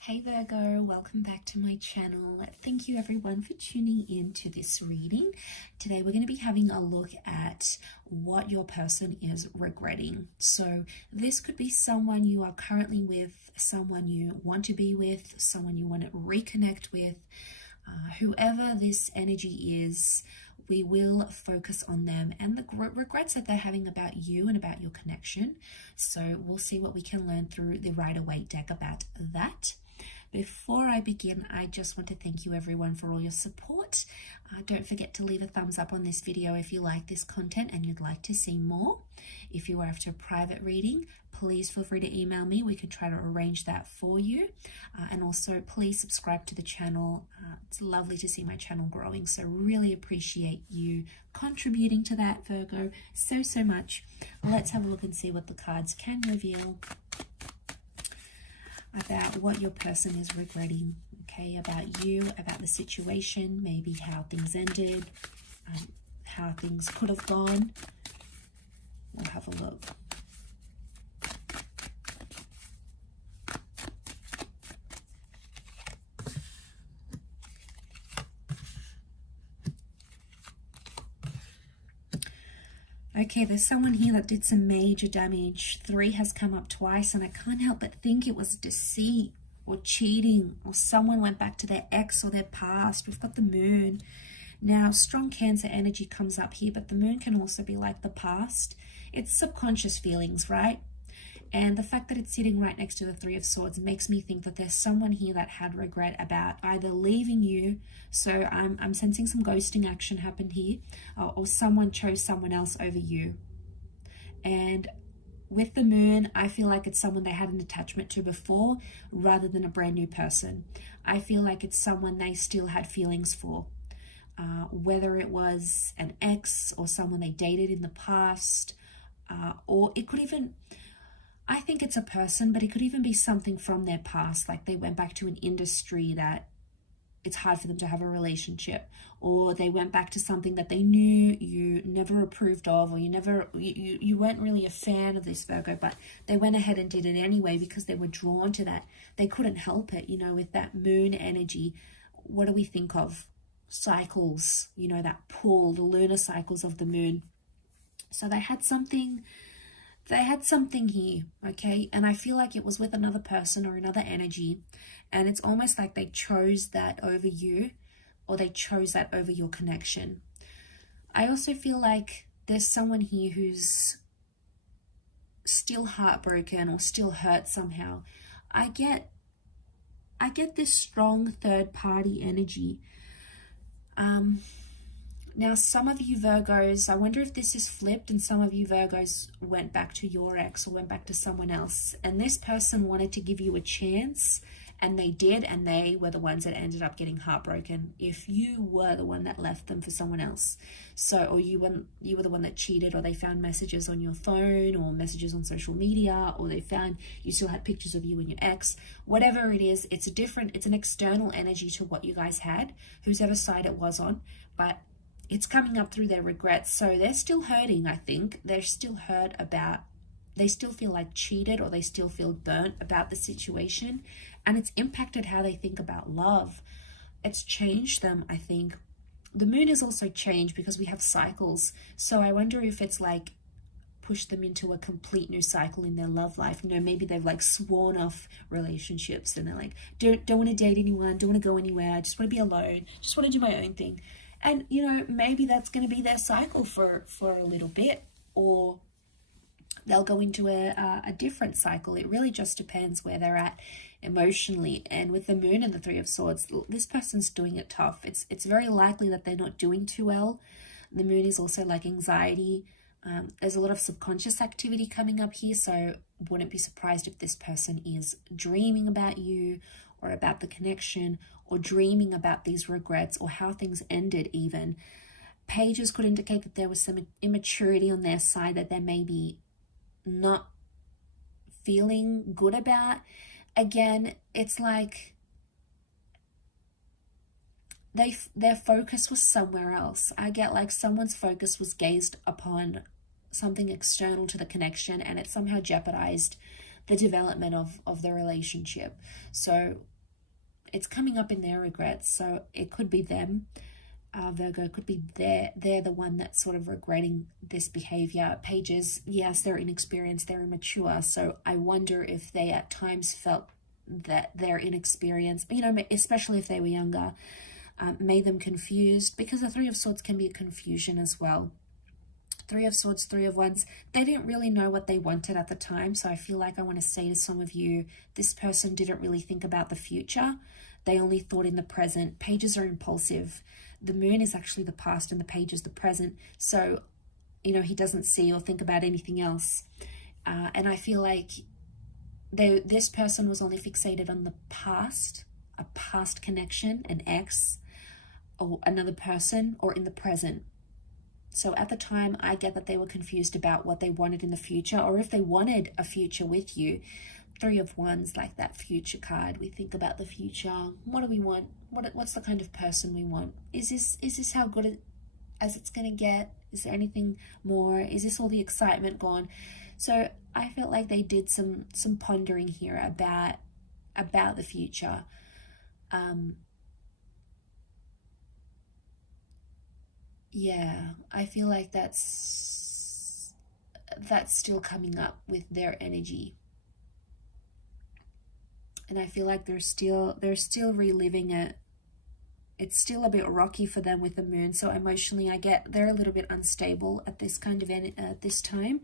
Hey Virgo, welcome back to my channel. Thank you everyone for tuning in to this reading. Today we're going to be having a look at what your person is regretting. So this could be someone you are currently with, someone you want to be with, someone you want to reconnect with. Whoever this energy is, we will focus on them and the regrets that they're having about you and about your connection. So we'll see what we can learn through the Rider-Waite deck about that. Before I begin, I just want to thank you everyone for all your support. Don't forget to leave a thumbs up on this video if you like this content and you'd like to see more. If you are after a private reading, please feel free to email me. We can try to arrange that for you. And also please subscribe to the channel. It's lovely to see my channel growing, so really appreciate you contributing to that, Virgo, so much. Let's have a look and see what the cards can reveal about what your person is regretting, okay, about you, about the situation, maybe how things ended, how things could have gone. We'll have a look. Okay, there's someone here that did some major damage. 3 has come up twice, and I can't help but think it was deceit or cheating, or someone went back to their ex or their past. We've got the moon. Now, strong Cancer energy comes up here, but the moon can also be like the past. It's subconscious feelings, right? And the fact that it's sitting right next to the 3 of Swords makes me think that there's someone here that had regret about either leaving you. So I'm sensing some ghosting action happened here, or someone chose someone else over you. And with the moon, I feel like it's someone they had an attachment to before rather than a brand new person. I feel like it's someone they still had feelings for, whether it was an ex or someone they dated in the past, or it could even... I think it's a person, but it could even be something from their past, like they went back to an industry that it's hard for them to have a relationship, or they went back to something that they knew you never approved of, or you weren't really a fan of this, Virgo, but they went ahead and did it anyway because they were drawn to that. They couldn't help it, with that moon energy. What do we think of? Cycles, that pull, the lunar cycles of the moon. So they had something here, okay? And I feel like it was with another person or another energy, and it's almost like they chose that over you, or they chose that over your connection. I also feel like there's someone here who's still heartbroken or still hurt somehow. I get this strong third party energy. Now, some of you Virgos, I wonder if this is flipped and some of you Virgos went back to your ex or went back to someone else, and this person wanted to give you a chance, and they did, and they were the ones that ended up getting heartbroken if you were the one that left them for someone else. So, or you were the one that cheated, or they found messages on your phone or messages on social media, or they found you still had pictures of you and your ex. Whatever it is, it's an external energy to what you guys had, whoever side it was on, but it's coming up through their regrets. So they're still hurting, I think. They're still hurt about, they still feel like cheated, or they still feel burnt about the situation. And it's impacted how they think about love. It's changed them, I think. The moon is also changed because we have cycles. So I wonder if it's like pushed them into a complete new cycle in their love life. Maybe they've like sworn off relationships and they're like, don't want to date anyone, don't want to go anywhere, I just want to be alone, just want to do my own thing. And, maybe that's going to be their cycle for a little bit, or they'll go into a different cycle. It really just depends where they're at emotionally. And with the moon and the 3 of Swords, this person's doing it tough. It's very likely that they're not doing too well. The moon is also like anxiety. There's a lot of subconscious activity coming up here, so wouldn't be surprised if this person is dreaming about you or about the connection, or dreaming about these regrets or how things ended even. Pages could indicate that there was some immaturity on their side that they may be not feeling good about. Again, it's like their focus was somewhere else. I get like someone's focus was gazed upon something external to the connection, and it somehow jeopardized the development of the relationship. So it's coming up in their regrets. So it could be them, Virgo, could be they're the one that's sort of regretting this behavior. Pages, yes, they're inexperienced, they're immature. So I wonder if they at times felt that their inexperience, you know, especially if they were younger, made them confused, because the Three of Swords can be a confusion as well. Three of Swords, Three of Wands, they didn't really know what they wanted at the time. So I feel like I want to say to some of you, this person didn't really think about the future. They only thought in the present. Pages are impulsive. The moon is actually the past and the page is the present. So, you know, he doesn't see or think about anything else. And I feel like this person was only fixated on the past, a past connection, an ex, or another person, or in the present. So at the time, I get that they were confused about what they wanted in the future, or if they wanted a future with you. Three of Wands, like that future card. We think about the future. What do we want? What's the kind of person we want? Is this how good as it's going to get? Is there anything more? Is this all the excitement gone? So I felt like they did some pondering here about the future. Yeah, I feel like that's still coming up with their energy. And I feel like they're still reliving it. It's still a bit rocky for them with the moon. So emotionally, I get they're a little bit unstable at this kind of this time.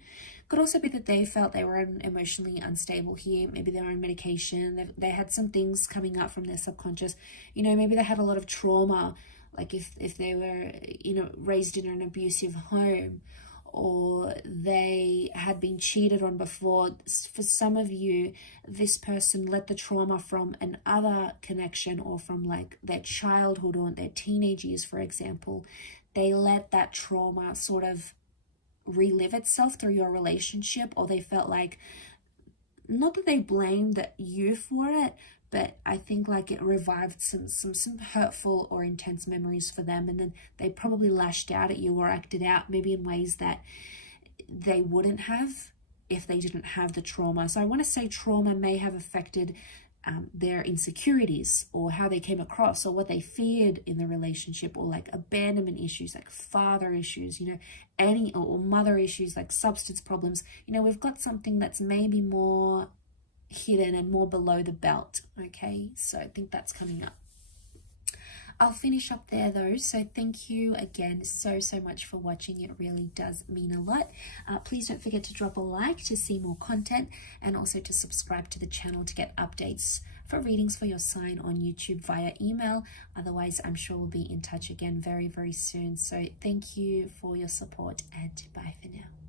Could also be that they felt they were emotionally unstable here. Maybe they're on medication. They had some things coming up from their subconscious. You know, maybe they had a lot of trauma, like if they were, you know, raised in an abusive home, or they had been cheated on before. For some of you, this person let the trauma from another connection, or from like their childhood or their teenage years, for example. They let that trauma sort of relive itself through your relationship, or they felt like, not that they blamed you for it, but I think like it revived some hurtful or intense memories for them, and then they probably lashed out at you or acted out maybe in ways that they wouldn't have if they didn't have the trauma. So I want to say trauma may have affected their insecurities, or how they came across, or what they feared in the relationship, or like abandonment issues, like father issues, you know, or mother issues, like substance problems. You know, we've got something that's maybe more hidden and more below the belt. Okay, so I think that's coming up. I'll finish up there though. So thank you again so much for watching. It really does mean a lot. Please don't forget to drop a like to see more content, and also to subscribe to the channel to get updates for readings for your sign on YouTube via email. Otherwise, I'm sure we'll be in touch again very soon. So thank you for your support, and bye for now.